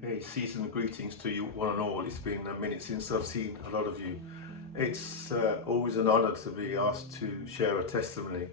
Hey, seasonal greetings to you one and all. It's been a minute since I've seen a lot of you. It's always an honor to be asked to share a testimony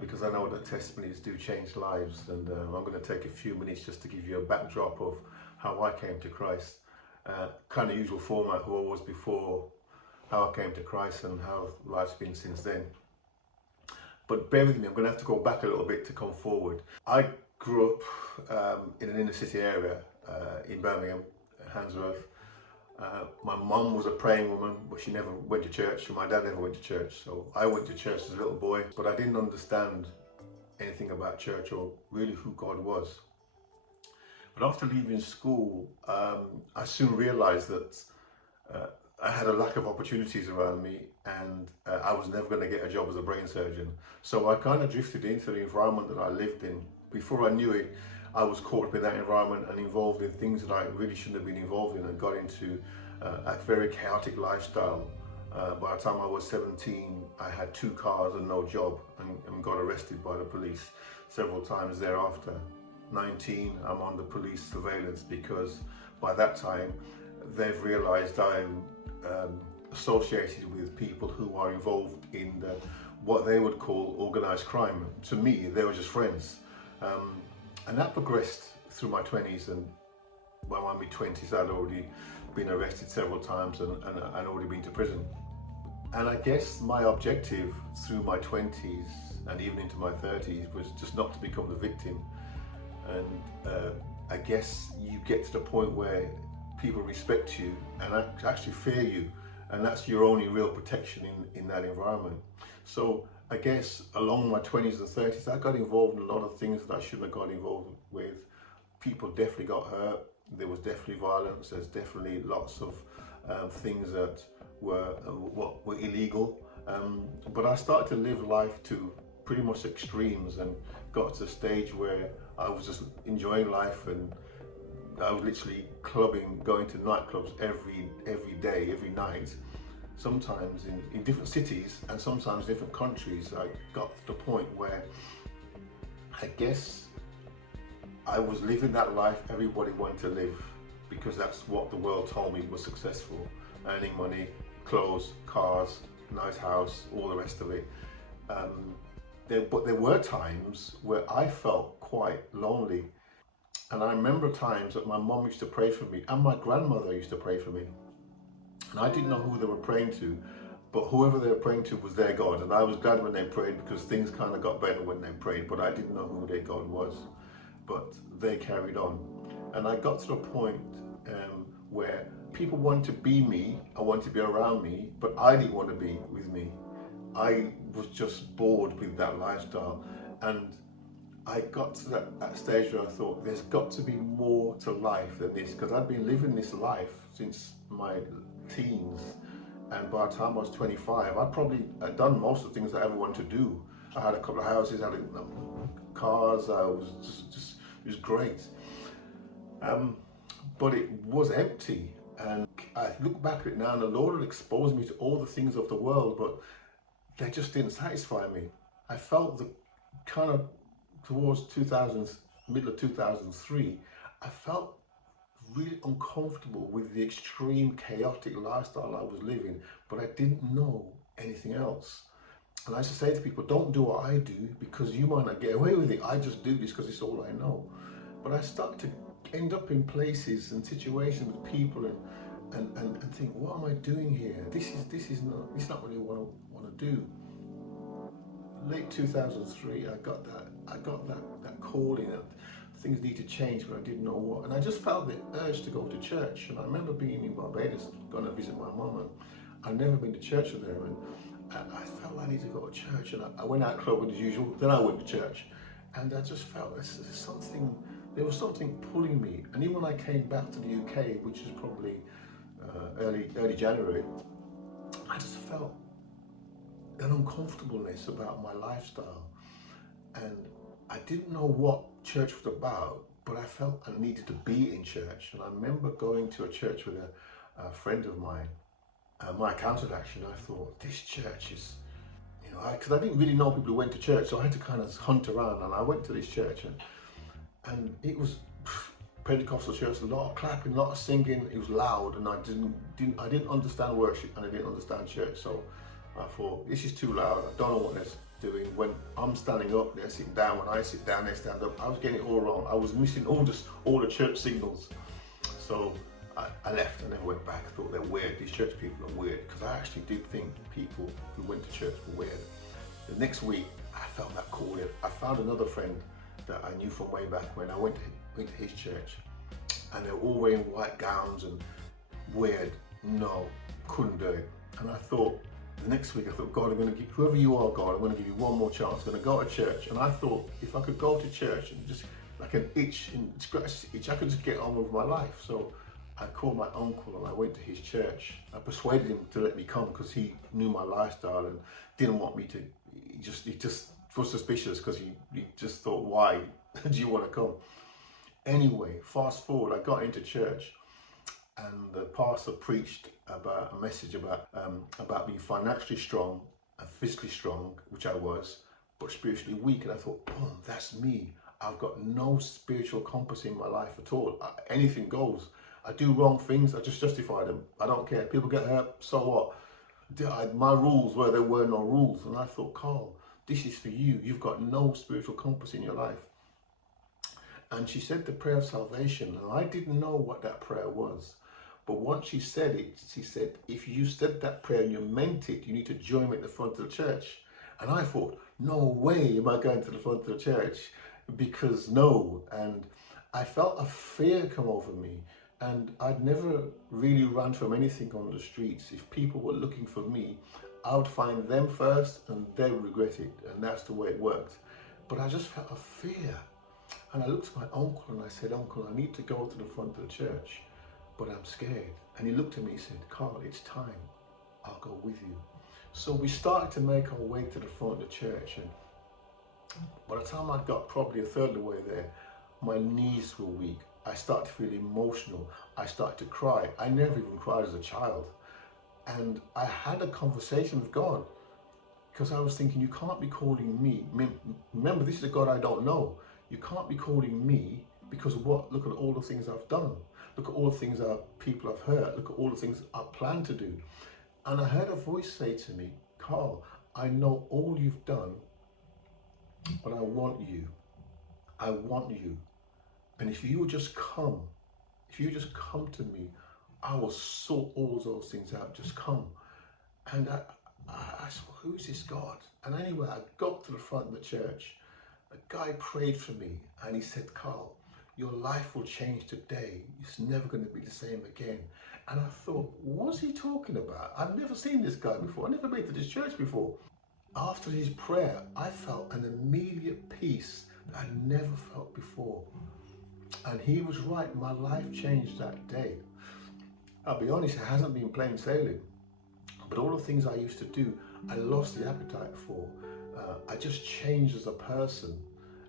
because I know that testimonies do change lives, and I'm going to take a few minutes just to give you a backdrop of how I came to Christ. Kind of usual format, who I was before, how I came to Christ, and how life's been since then. But bear with me, I'm going to have to go back a little bit to come forward. I grew up in an inner city area in Birmingham, Handsworth. My mum was a praying woman, but she never went to church, and my dad never went to church. So I went to church as a little boy, but I didn't understand anything about church or really who God was. But after leaving school, I soon realized that I had a lack of opportunities around me, and I was never going to get a job as a brain surgeon. So I kind of drifted into the environment that I lived in. Before I knew it, I was caught up in that environment and involved in things that I really shouldn't have been involved in, and got into a very chaotic lifestyle. By the time I was 17, I had 2 cars and no job, and got arrested by the police several times thereafter. 19, I'm on the police surveillance because by that time they've realized I'm associated with people who are involved in what they would call organized crime. To me, they were just friends. And that progressed through my 20s, and by my mid-20s I'd already been arrested several times and I'd already been to prison. And I guess my objective through my 20s and even into my 30s was just not to become the victim. And I guess you get to the point where people respect you and actually fear you, and that's your only real protection in that environment. So I guess along my 20s and 30s, I got involved in a lot of things that I shouldn't have got involved with. People definitely got hurt. There was definitely violence. There's definitely lots of things that were illegal. But I started to live life to pretty much extremes, and got to the stage where I was just enjoying life, and I was literally clubbing, going to nightclubs every day, every night. Sometimes in different cities and sometimes different countries. I got to the point where I guess I was living that life everybody wanted to live, because that's what the world told me was successful. Earning money, clothes, cars, nice house, all the rest of it. But there were times where I felt quite lonely. And I remember times that my mom used to pray for me, and my grandmother used to pray for me. And I didn't know who they were praying to, but whoever they were praying to was their God. And I was glad when they prayed, because things kind of got better when they prayed, but I didn't know who their God was. But they carried on. And I got to the point where people wanted to be me, I wanted to be around me, but I didn't want to be with me. I was just bored with that lifestyle. And I got to that stage where I thought, there's got to be more to life than this, because I'd been living this life since my teens, and by the time I was 25, I'd done most of the things I ever wanted to do. I had a couple of houses, I had cars, I was just it was great. But it was empty, and I look back at it now, and the Lord had exposed me to all the things of the world, but they just didn't satisfy me. I felt the kind of towards middle of 2003, I felt really uncomfortable with the extreme chaotic lifestyle I was living, but I didn't know anything else. And I used to say to people, don't do what I do, because you might not get away with it. I just do this because it's all I know. But I started to end up in places and situations with people and think, what am I doing here? This is not what I want to do. Late 2003, I got that calling that things need to change, but I didn't know what. And I just felt the urge to go to church. And I remember being in Barbados, going to visit my mum, and I'd never been to church with her, and I felt I need to go to church. And I went out clubbing as usual, then I went to church, and I just felt there was something pulling me. And even when I came back to the UK, which is probably early January, I just felt an uncomfortableness about my lifestyle, and I didn't know what church was about, but I felt I needed to be in church. And I remember going to a church with a friend of mine, my accountant actually, and I thought, this church is, because I didn't really know people who went to church, so I had to kind of hunt around, and I went to this church, and it was Pentecostal church, a lot of clapping, a lot of singing. It was loud, and I didn't understand worship, and I didn't understand church. So I thought, this is too loud. I don't know what they're doing. When I'm standing up, they're sitting down. When I sit down, they stand up. I was getting it all wrong. I was missing all the church signals. So I left. I never went back. I thought they're weird. These church people are weird, because I actually did think people who went to church were weird. The next week, I felt that calling. I found another friend that I knew from way back when. I went to his church, and they were all wearing white gowns and weird. No, couldn't do it. And I thought, the next week, I thought, God, I'm going to give, whoever you are, God, I'm going to give you one more chance. I'm going to go to church. And I thought, if I could go to church and just like an itch and scratch the itch, I could just get on with my life. So I called my uncle and I went to his church. I persuaded him to let me come because he knew my lifestyle and didn't want me to. He just was suspicious, because he just thought, why do you want to come? Anyway, fast forward, I got into church, and the pastor preached about a message about being financially strong and physically strong, which I was, but spiritually weak. And I thought, boom, that's me. I've got no spiritual compass in my life at all. Anything goes. I do wrong things, I just justify them. I don't care. People get hurt, so what? My rules were there were no rules. And I thought, Carl, this is for you. You've got no spiritual compass in your life. And she said the prayer of salvation, and I didn't know what that prayer was. But once she said it, she said, if you said that prayer and you meant it, you need to join me at the front of the church. And I thought, no way am I going to the front of the church, because no. And I felt a fear come over me. And I'd never really run from anything on the streets. If people were looking for me, I would find them first and they would regret it. And that's the way it worked. But I just felt a fear. And I looked at my uncle and I said, Uncle, I need to go to the front of the church, but I'm scared. And he looked at me and said, Carl, it's time. I'll go with you. So we started to make our way to the front of the church. And by the time I got probably a third of the way there, my knees were weak. I started to feel emotional. I started to cry. I never even cried as a child. And I had a conversation with God, because I was thinking, you can't be calling me. Remember, this is a God I don't know. You can't be calling me because of what? Look at all the things I've done. Look at all the things that people have hurt. Look at all the things I plan to do. And I heard a voice say to me, Carl, I know all you've done, but I want you. I want you. And if you would just come, to me, I will sort all those things out. Just come. And I said, who's this God? And anyway, I got to the front of the church. A guy prayed for me and he said, Carl, your life will change today. It's never going to be the same again. And I thought, what's he talking about? I've never seen this guy before. I've never been to this church before. After his prayer, I felt an immediate peace that I'd never felt before. And he was right, my life changed that day. I'll be honest, it hasn't been plain sailing. But all the things I used to do, I lost the appetite for. I just changed as a person.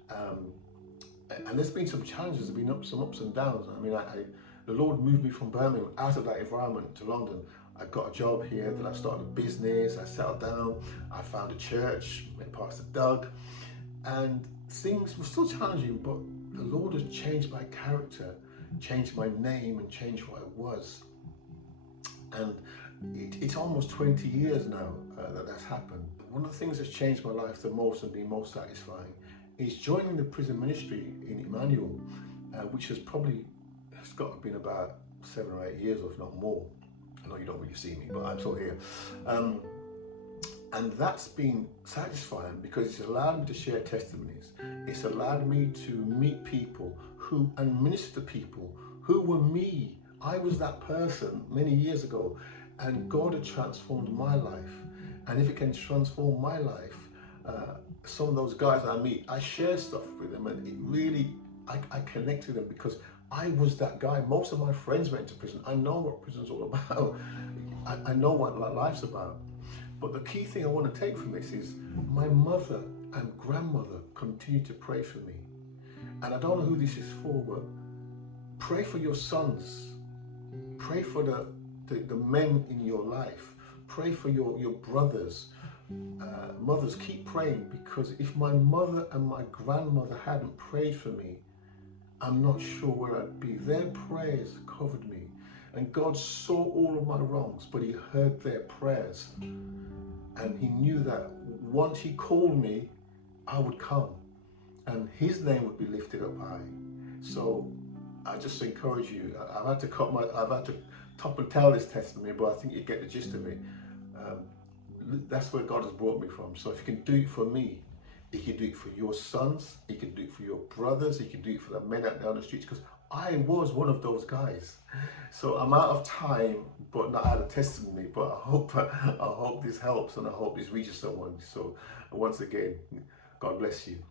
And there's been some challenges, there's been some ups and downs. I mean, the Lord moved me from Birmingham out of that environment to London. I got a job here, then I started a business, I settled down, I found a church, met Pastor Doug, and things were still challenging, but the Lord has changed my character, changed my name, and changed what I was. And it's almost 20 years now that's happened. One of the things that's changed my life the most and been most satisfying is joining the prison ministry in Emmanuel, which has got to have been about 7 or 8 years, or if not more. I know you don't really see me, but I'm still here. And that's been satisfying because it's allowed me to share testimonies. It's allowed me to meet people and minister to people who were me. I was that person many years ago, and God had transformed my life. And if it can transform my life, some of those guys I meet, I share stuff with them, and it really, I connect to them because I was that guy. Most of my friends went to prison. I know what prison's all about. I know what life's about. But the key thing I want to take from this is my mother and grandmother continue to pray for me. And I don't know who this is for, but pray for your sons. Pray for the men in your life. Pray for your brothers. Mothers, keep praying, because if my mother and my grandmother hadn't prayed for me, I'm not sure where I'd be. Their prayers covered me. And God saw all of my wrongs, but he heard their prayers. And he knew that once he called me, I would come. And his name would be lifted up high. So I just encourage you. I've had to top and tell this testimony, but I think you get the gist of it. That's where God has brought me from. So if he can do it for me, he can do it for your sons, he can do it for your brothers, he can do it for the men out there on the streets, because I was one of those guys. So I'm out of time, but not out of testimony. But I hope this helps, and I hope this reaches someone. So once again, God bless you.